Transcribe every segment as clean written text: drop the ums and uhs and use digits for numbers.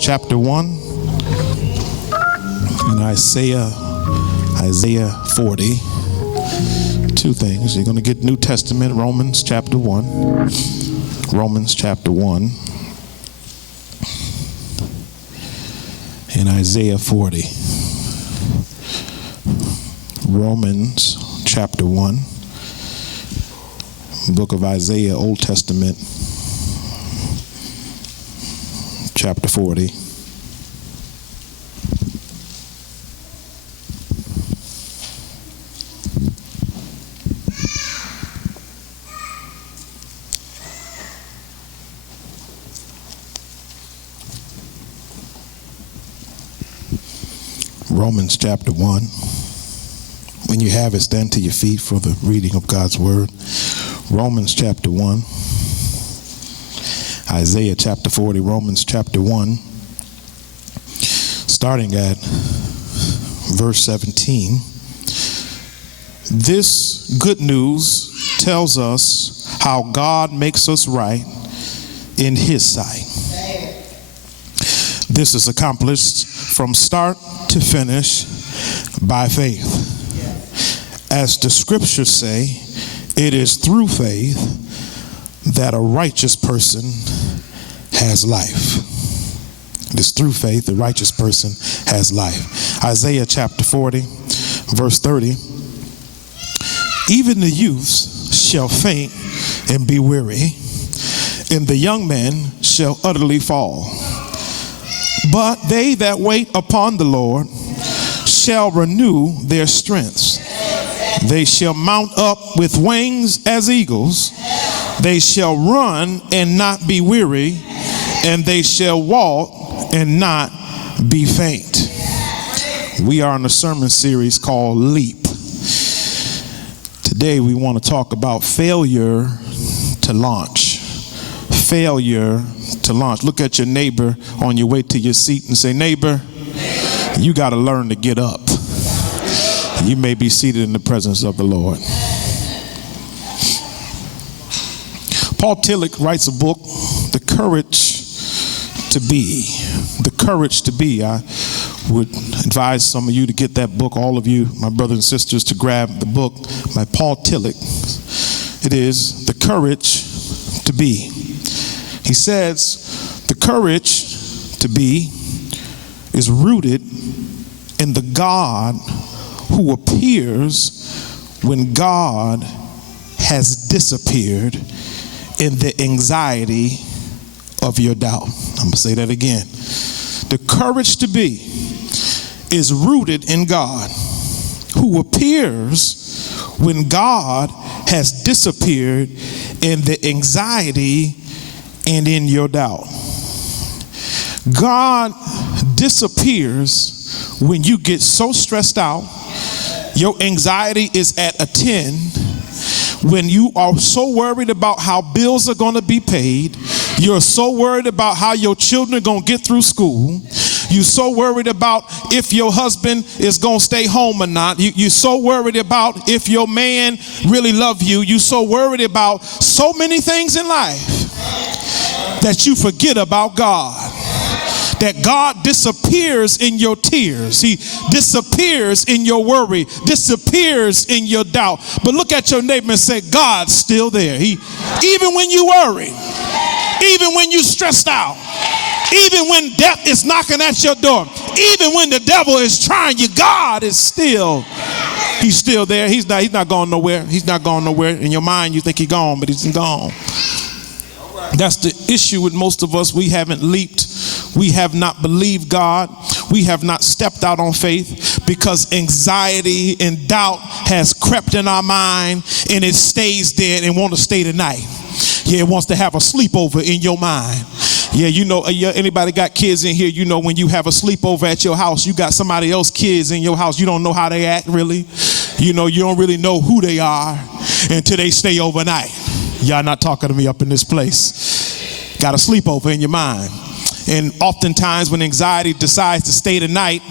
Chapter 1 and Isaiah 40. Two things. You're going to get New Testament, Romans chapter 1. Romans chapter 1 and Isaiah 40. Romans chapter 1. Book of Isaiah, Old Testament, chapter 40. Romans chapter 1. When you have it, stand to your feet for the reading of God's word. Romans chapter 1. Isaiah chapter 40, Romans chapter 1, starting at verse 17. This good news tells us how God makes us right in His sight. This is accomplished from start to finish by faith. As the scriptures say, it is through faith that a righteous person has life. It is through faith the righteous person has life. Isaiah chapter 40, verse 30. Even the youths shall faint and be weary, and the young men shall utterly fall. But they that wait upon the Lord shall renew their strengths. They shall mount up with wings as eagles. They shall run and not be weary, and they shall walk and not be faint. We are in a sermon series called Leap. Today we want to talk about failure to launch. Failure to launch. Look at your neighbor on your way to your seat and say, neighbor, you got to learn to get up. You may be seated in the presence of the Lord. Paul Tillich writes a book, The Courage to Be. The Courage to Be. I would advise some of you to get that book, all of you, my brothers and sisters, to grab the book by Paul Tillich. It is The Courage to Be. He says, the courage to be is rooted in the God who appears when God has disappeared in the anxiety of your doubt. I'm going to say that again. The courage to be is rooted in God who appears when God has disappeared in the anxiety and in your doubt. God disappears when you get so stressed out, your anxiety is at a 10, when you are so worried about how bills are going to be paid, you're so worried about how your children are going to get through school, you're so worried about if your husband is going to stay home or not, you're so worried about if your man really loves you, you're so worried about so many things in life that you forget about God. That God disappears in your tears. He disappears in your worry, disappears in your doubt. But look at your neighbor and say, God's still there. Even when you worry, even when you stressed out, even when death is knocking at your door, even when the devil is trying you, God is still, He's still there. He's not going nowhere. He's not going nowhere. In your mind, you think He's gone, but He's gone. That's the issue with most of us. We haven't leaped. We have not believed God. We have not stepped out on faith because anxiety and doubt has crept in our mind, and it stays there and wants to stay tonight. Yeah, it wants to have a sleepover in your mind. Yeah, you know, anybody got kids in here, you know when you have a sleepover at your house, you got somebody else's kids in your house, you don't know how they act really. You know, you don't really know who they are until they stay overnight. Y'all not talking to me up in this place. Got a sleepover in your mind. And oftentimes when anxiety decides to stay the night,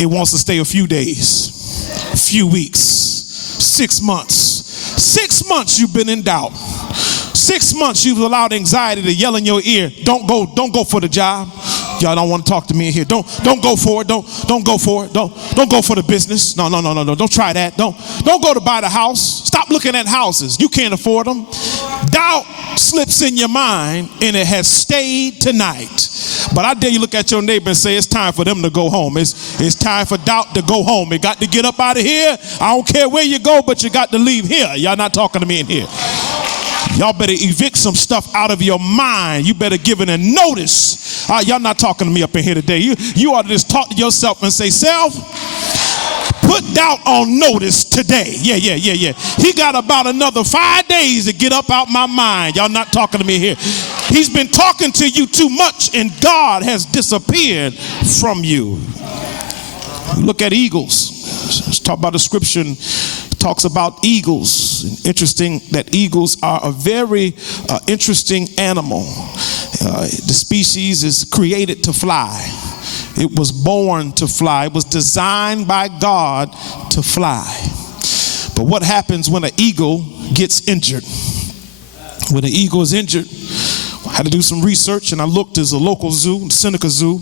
it wants to stay a few days, a few weeks, 6 months. 6 months you've been in doubt. 6 months you've allowed anxiety to yell in your ear, don't go for the job. Y'all don't want to talk to me in here. Don't go for it. Don't go for it. Don't go for the business. No. Don't try that. Don't go to buy the house. Stop looking at houses. You can't afford them. Doubt slips in your mind, and it has stayed tonight. But I dare you look at your neighbor and say, it's time for them to go home. It's time for doubt to go home. It got to get up out of here. I don't care where you go, but you got to leave here. Y'all not talking to me in here. Y'all better evict some stuff out of your mind. You better give it a notice. Y'all not talking to me up in here today. You ought to just talk to yourself and say, self, put doubt on notice today. Yeah. He got about another 5 days to get up out my mind. Y'all not talking to me here. He's been talking to you too much, and God has disappeared from you. Look at eagles. Let's talk about the scripture. Talks about eagles. Interesting that eagles are a very interesting animal. The species is created to fly. It was born to fly. It was designed by God to fly. But what happens when an eagle gets injured? When an eagle is injured, I had to do some research, and I looked as a local zoo, Seneca Zoo,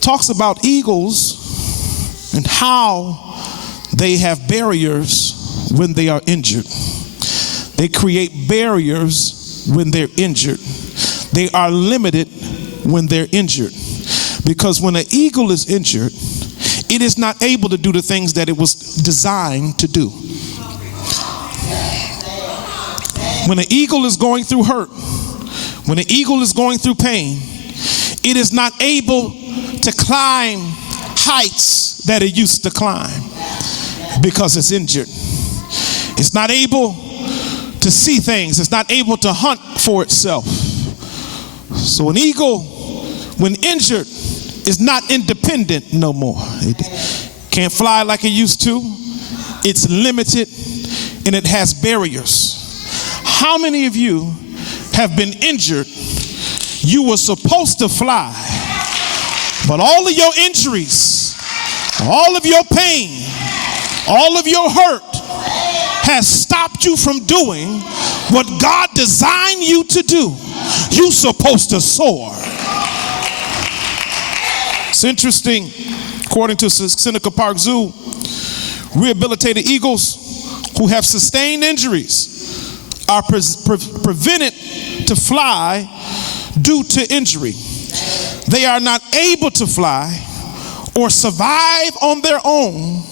talks about eagles and how they have barriers when they are injured. They create barriers when they're injured. They are limited when they're injured. Because when an eagle is injured, it is not able to do the things that it was designed to do. When an eagle is going through hurt, when an eagle is going through pain, it is not able to climb heights that it used to climb because it's injured. It's not able to see things. It's not able to hunt for itself. So an eagle, when injured, is not independent no more. It can't fly like it used to. It's limited, and it has barriers. How many of you have been injured? You were supposed to fly, but all of your injuries, all of your pain, all of your hurt has stopped you from doing what God designed you to do. You're supposed to soar. It's interesting, according to Seneca Park Zoo, rehabilitated eagles who have sustained injuries are prevented to fly due to injury. They are not able to fly or survive on their own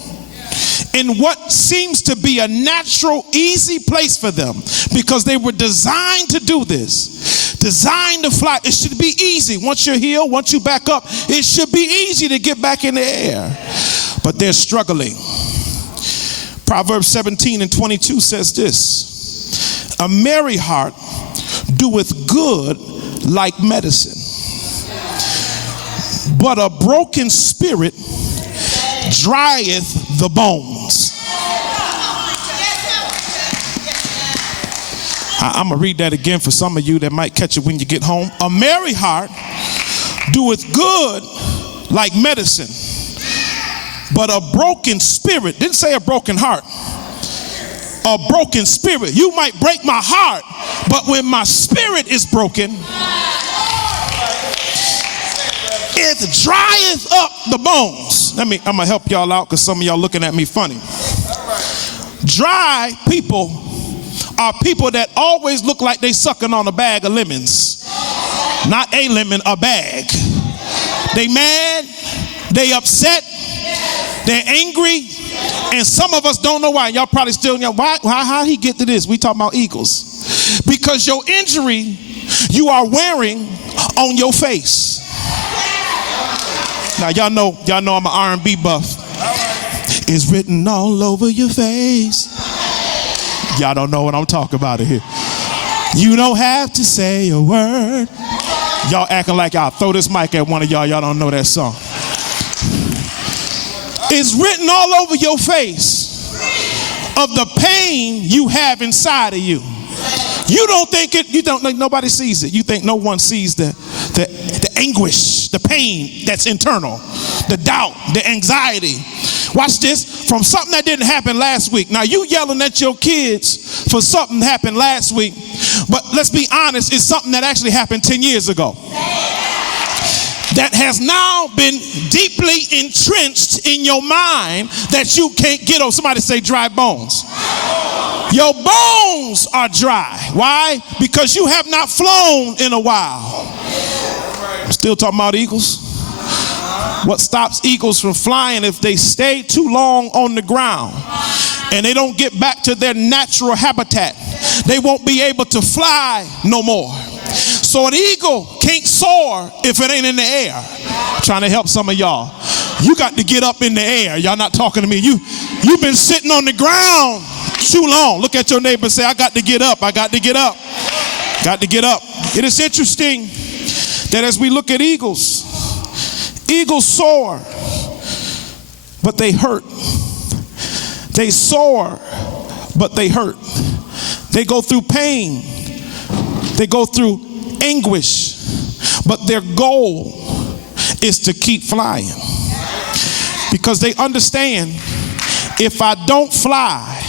in what seems to be a natural, easy place for them, because they were designed to do this, designed to fly. It should be easy. Once you're healed, once you back up, it should be easy to get back in the air, but they're struggling. Proverbs 17:22 says this: a merry heart doeth good like medicine, but a broken spirit drieth the bones. I'm going to read that again for some of you that might catch it when you get home. A merry heart doeth good like medicine, but a broken spirit, didn't say a broken heart, a broken spirit. You might break my heart, but when my spirit is broken, it drieth up the bones. I'm going to help y'all out because some of y'all looking at me funny. Dry people are people that always look like they sucking on a bag of lemons. Not a lemon, a bag. They mad, they upset, they're angry, and some of us don't know why. Y'all probably still know why. How he get to this? We talking about eagles. Because your injury you are wearing on your face. Now y'all know I'm an R&B buff. It's written all over your face. Y'all don't know what I'm talking about here. You don't have to say a word. Y'all acting like I'll throw this mic at one of y'all. Y'all don't know that song. It's written all over your face of the pain you have inside of you. You don't think it, you don't think nobody sees it. You think no one sees the anguish, the pain that's internal, the doubt, the anxiety. Watch this, from something that didn't happen last week. Now you yelling at your kids for something that happened last week, but let's be honest, it's something that actually happened 10 years ago. that has now been deeply entrenched in your mind that you can't get over. Somebody say dry bones. Your bones are dry. Why? Because you have not flown in a while. I'm still talking about eagles. What stops eagles from flying if they stay too long on the ground and they don't get back to their natural habitat? They won't be able to fly no more. So an eagle can't soar if it ain't in the air. I'm trying to help some of y'all. You got to get up in the air. Y'all not talking to me. You've been sitting on the ground too long. Look at your neighbor and say, I got to get up. I got to get up. Got to get up. It is interesting that as we look at eagles, eagles soar, but they hurt. They soar, but they hurt. They go through pain. They go through anguish, but their goal is to keep flying because they understand if I don't fly,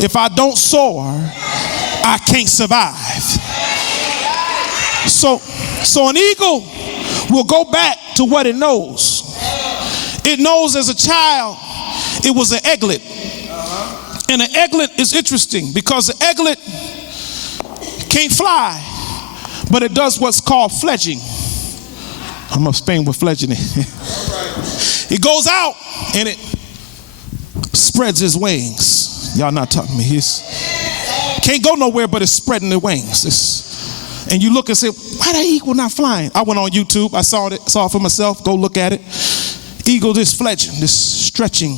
if I don't soar, I can't survive. So an eagle will go back to what it knows. It knows as a child it was an eaglet. And an eaglet is interesting because an eaglet can't fly, but it does what's called fledging. I'm gonna explain what fledging is. It goes out and it spreads his wings. Y'all not talking to me. He can't go nowhere, but it's spreading the wings. And you look and say, why that eagle not flying? I went on YouTube. I saw it for myself. Go look at it. Eagle is fledging, this stretching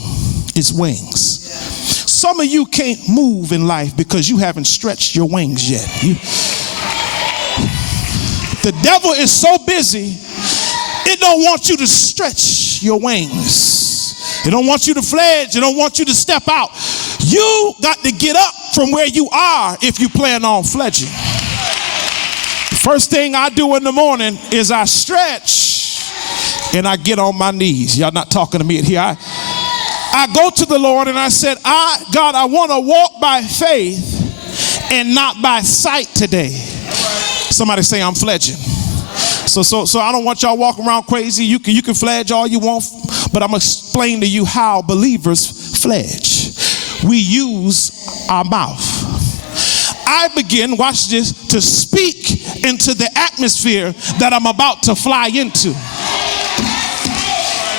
its wings. Some of you can't move in life because you haven't stretched your wings yet. The devil is so busy, it don't want you to stretch your wings. It don't want you to fledge. It don't want you to step out. You got to get up from where you are if you plan on fledging. First thing I do in the morning is I stretch and I get on my knees. Y'all not talking to me here. I go to the Lord and I said, God, I want to walk by faith and not by sight today. Somebody say I'm fledging. So I don't want y'all walking around crazy. You can fledge all you want, but I'm going to explain to you how believers fledge. We use our mouth. I begin, watch this, to speak into the atmosphere that I'm about to fly into.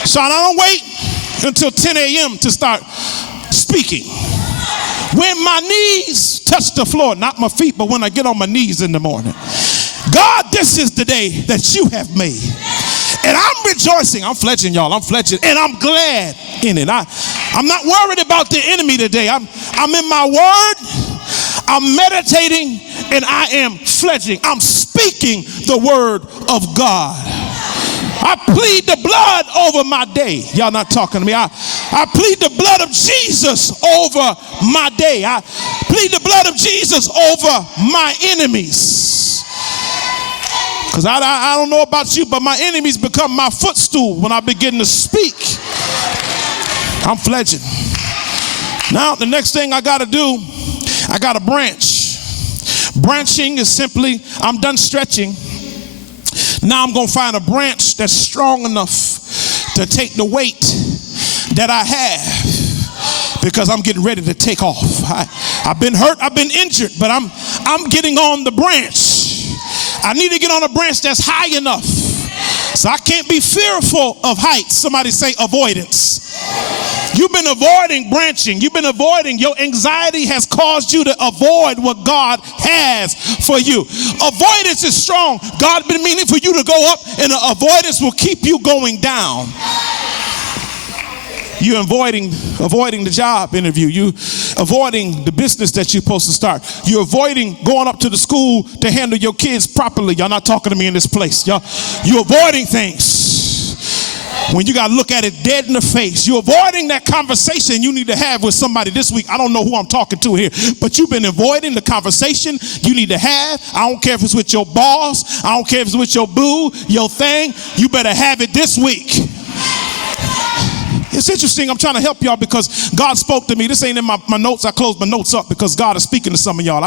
So I don't wait until 10 a.m. to start speaking. When my knees touch the floor, not my feet, but when I get on my knees in the morning. God, this is the day that you have made. And I'm rejoicing. I'm fledging, y'all. I'm fledging. And I'm glad in it. I'm not worried about the enemy today. I'm in my word. I'm meditating and I am fledging. I'm speaking the word of God. I plead the blood over my day. Y'all not talking to me. I plead the blood of Jesus over my day. I plead the blood of Jesus over my enemies. Because I don't know about you, but my enemies become my footstool when I begin to speak. I'm fledging. Now, the next thing I got to do, I got to branch. Branching is simply, I'm done stretching. Now I'm going to find a branch that's strong enough to take the weight that I have because I'm getting ready to take off. I've been hurt, I've been injured, but I'm getting on the branch. I need to get on a branch that's high enough. So I can't be fearful of heights. Somebody say avoidance. You've been avoiding branching. You've been avoiding. Your anxiety has caused you to avoid what God has for you. Avoidance is strong. God been meaning for you to go up, and the avoidance will keep you going down. You're avoiding the job interview. You avoiding the business that you're supposed to start. You're avoiding going up to the school to handle your kids properly. Y'all not talking to me in this place. You're avoiding things. When you got to look at it dead in the face, you're avoiding that conversation you need to have with somebody this week. I don't know who I'm talking to here, but you've been avoiding the conversation you need to have. I don't care if it's with your boss. I don't care if it's with your boo, your thing. You better have it this week. It's interesting. I'm trying to help y'all because God spoke to me. This ain't in my notes. I closed my notes up because God is speaking to some of y'all.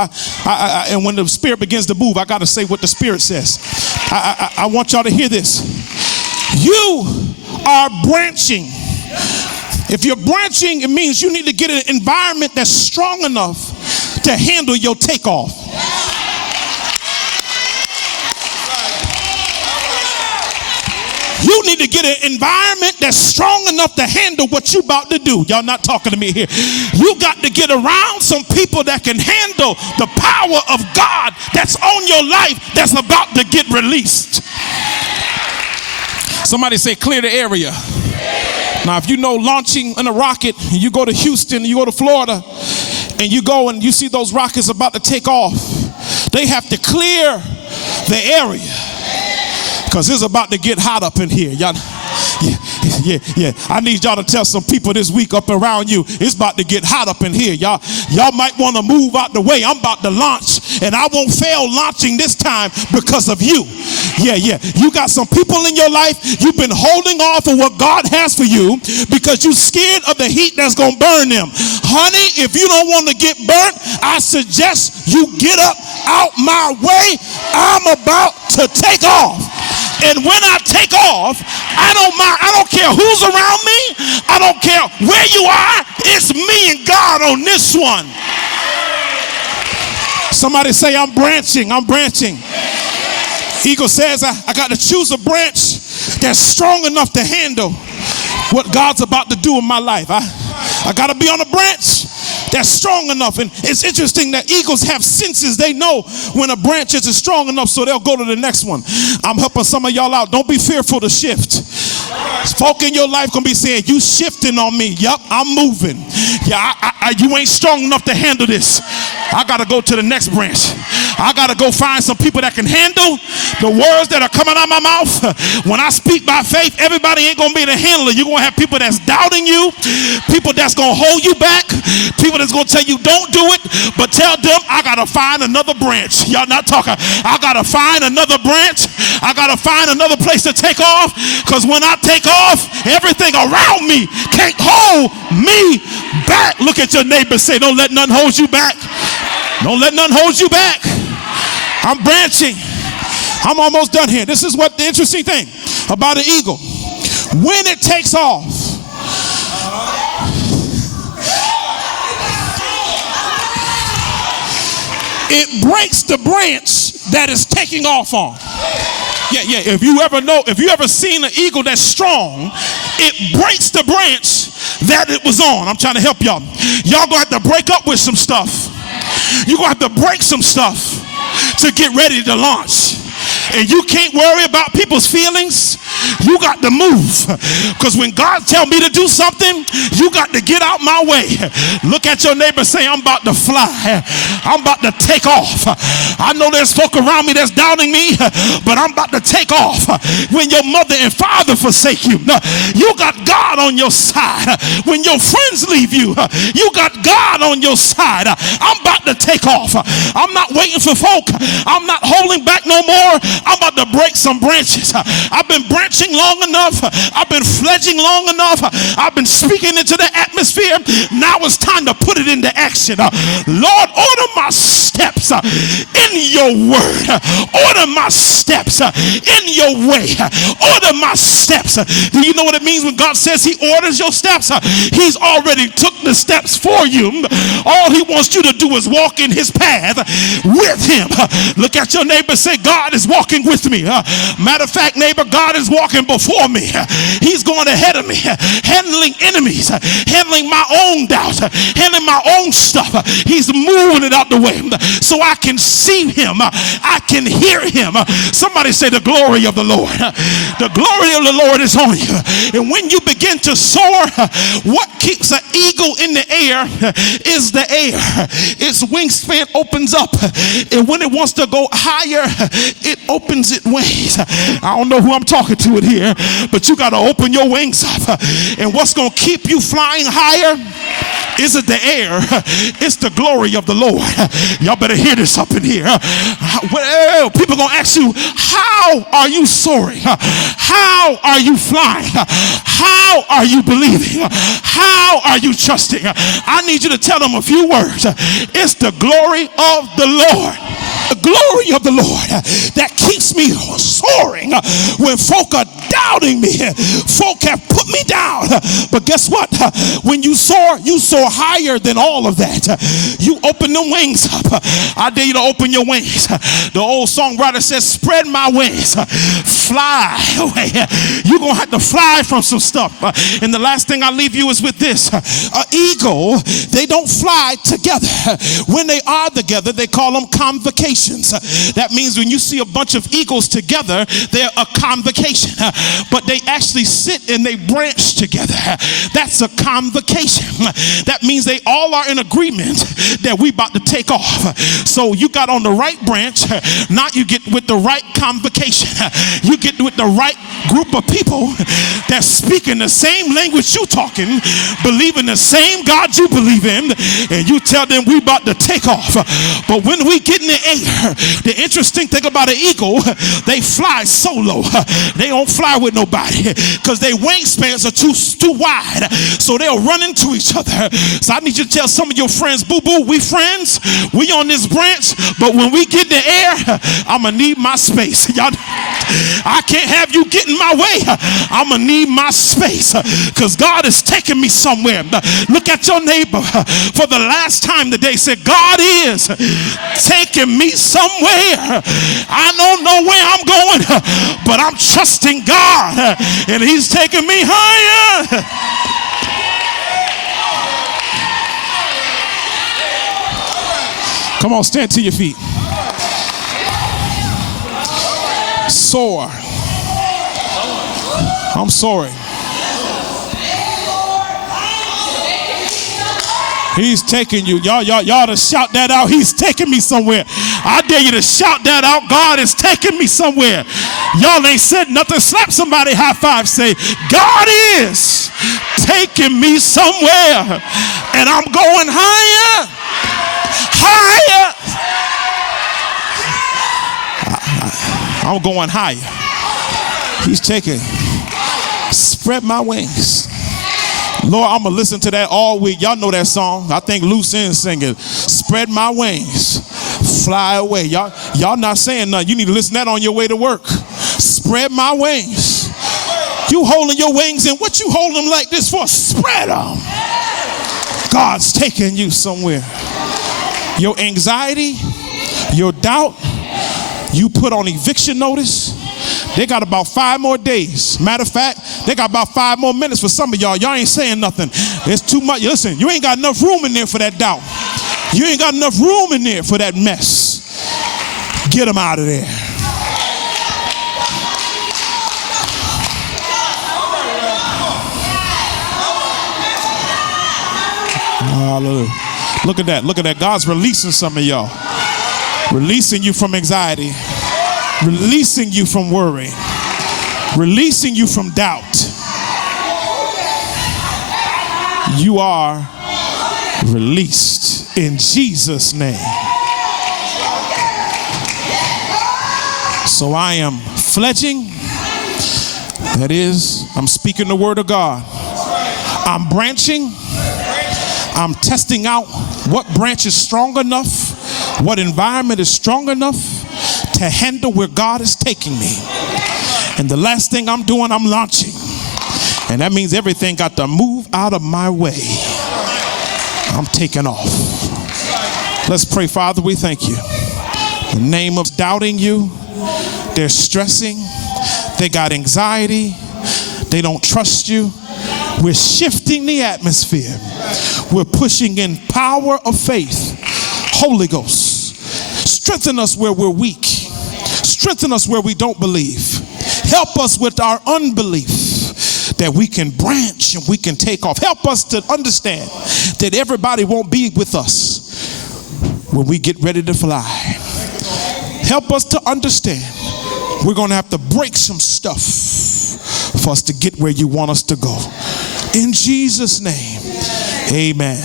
And when the Spirit begins to move, I got to say what the Spirit says. I want y'all to hear this. You are branching. If you're branching, it means you need to get an environment that's strong enough to handle your takeoff. You need to get an environment that's strong enough to handle what you about to do. Y'all not talking to me here. You got to get around some people that can handle the power of God that's on your life that's about to get released. Somebody say, clear the area. Now, if you know launching in a rocket, and you go to Houston, you go to Florida, and you go and you see those rockets about to take off, they have to clear the area. Because it's about to get hot up in here. Y'all, yeah. I need y'all to tell some people this week up around you, it's about to get hot up in here. Y'all might want to move out the way. I'm about to launch, and I won't fail launching this time because of you. Yeah. You got some people in your life, you've been holding off of what God has for you because you're scared of the heat that's going to burn them. Honey, if you don't want to get burnt, I suggest you get up out my way. I'm about to take off. And when I take off, I don't mind. I don't care who's around me. I don't care where you are. It's me and God on this one. Somebody say, I'm branching. I'm branching. Eagle says, I got to choose a branch that's strong enough to handle what God's about to do in my life. I got to be on a branch that's strong enough. And it's interesting that eagles have senses. They know when a branch isn't strong enough, so they'll go to the next one. I'm helping some of y'all out. Don't be fearful to shift. Folk in your life gonna be saying, you shifting on me. Yup, I'm moving. Yeah, you ain't strong enough to handle this. I gotta go to the next branch. I gotta go find some people that can handle the words that are coming out of my mouth. When I speak by faith, everybody ain't gonna be able to handle it. You're gonna have people that's doubting you, people that's gonna hold you back, people that's gonna tell you don't do it, but tell them I gotta find another branch. Y'all not talking. I gotta find another branch. I gotta find another place to take off, because when I take off, everything around me can't hold me back. Look at your neighbor, say, don't let nothing hold you back. Don't let nothing hold you back. I'm branching. I'm almost done here. This is what the interesting thing about an eagle. When it takes off, it breaks the branch that is taking off on. Yeah. If you ever seen an eagle that's strong, it breaks the branch that it was on. I'm trying to help y'all. Y'all gonna have to break up with some stuff. You're gonna have to break some stuff to get ready to launch. And you can't worry about people's feelings. You got to move, because when God tells me to do something, you got to get out my way. Look at your neighbor, say, I'm about to fly. I'm about to take off. I know there's folk around me that's doubting me, but I'm about to take off. When your mother and father forsake you, you got God on your side. When your friends leave you, you got God on your side. I'm about to take off. I'm not waiting for folk. I'm not holding back no more. I'm about to break some branches. I've been branching long enough. I've been fledging long enough. I've been speaking into the atmosphere. Now it's time to put it into action. Lord, order my steps in your word. Order my steps in your way. Order my steps. Do you know what it means when God says he orders your steps? He's already took the steps for you. All he wants you to do is walk in his path with him. Look at your neighbor, say, God is walking with me. Matter of fact, neighbor, God is walking before me. He's going ahead of me, handling enemies, handling my own doubts, handling my own stuff. He's moving it out the way so I can see him. I can hear him. Somebody say, the glory of the Lord. The glory of the Lord is on you. And when you begin to soar, what keeps an eagle in the air is the air. Its wingspan opens up, and when it wants to go higher, it opens its wings. I don't know who I'm talking to it here, but you got to open your wings up. And what's going to keep you flying higher isn't the air, it's the glory of the Lord. Y'all better hear this up in here. Well, people are going to ask you, how are you soaring? How are you flying? How are you believing? How are you trusting? I need you to tell them a few words. It's the glory of the Lord. the glory of the Lord that keeps me soaring when folk are doubting me. Folk have put me down. But guess what? When you soar higher than all of that. You open them wings up. I dare you to open your wings. The old songwriter says, spread my wings. Fly away. You're going to have to fly from some stuff. And the last thing I leave you is with this. An eagle, they don't fly together. When they are together, they call them convocations. That means when you see a bunch of eagles together, they're a convocation. But they actually sit and they branch together. That's a convocation. That means they all are in agreement that we about to take off. So you got on the right branch. Now you get with the right convocation. You get with the right group of people that speak in the same language you talking, believe in the same God you believe in, and you tell them we about to take off. But when we get in the air, the interesting thing about an eagle, they fly solo. They don't fly with nobody because their wingspans are too wide, so they'll run into each other. So I need you to tell some of your friends, boo-boo, we friends, we on this branch, but when we get in the air, I'm gonna need my space. Y'all, I can't have you get in my way. I'm gonna need my space because God is taking me somewhere. Look at your neighbor for the last time today. Say, God is taking me somewhere. I don't know where I'm going, but I'm trusting God, and He's taking me higher. Come on, stand to your feet. Soar. I'm sorry. He's taking you. Y'all to shout that out. He's taking me somewhere. I dare you to shout that out. God is taking me somewhere. Y'all ain't said nothing. Slap somebody, high five, say, God is taking me somewhere. And I'm going higher. Higher. I'm going higher. He's taking. Spread my wings. Lord, I'm going to listen to that all week. Y'all know that song. I think Lucien singing. Spread my wings. Fly away. Y'all not saying nothing. You need to listen to that on your way to work. Spread my wings. You holding your wings, and what you holding them like this for? Spread them. God's taking you somewhere. Your anxiety, your doubt, you put on eviction notice. They got about 5 more days. Matter of fact, they got about 5 more minutes for some of y'all. Y'all ain't saying nothing. It's too much. Listen, you ain't got enough room in there for that doubt. You ain't got enough room in there for that mess. Get them out of there. Hallelujah. Look at that. Look at that. God's releasing some of y'all. Releasing you from anxiety. Releasing you from worry. Releasing you from doubt. You are released in Jesus' name. So I am fledging. That is, I'm speaking the word of God. I'm branching. I'm testing out what branch is strong enough, what environment is strong enough to handle where God is taking me. And the last thing I'm doing, I'm launching. And that means everything got to move out of my way. I'm taking off. Let's pray. Father, we thank you. In the name of doubting you, they're stressing, they got anxiety, they don't trust you. We're shifting the atmosphere. We're pushing in power of faith. Holy Ghost, strengthen us where we're weak. Strengthen us where we don't believe. Help us with our unbelief that we can branch and we can take off. Help us to understand that everybody won't be with us when we get ready to fly. Help us to understand we're going to have to break some stuff for us to get where you want us to go. In Jesus' name, amen.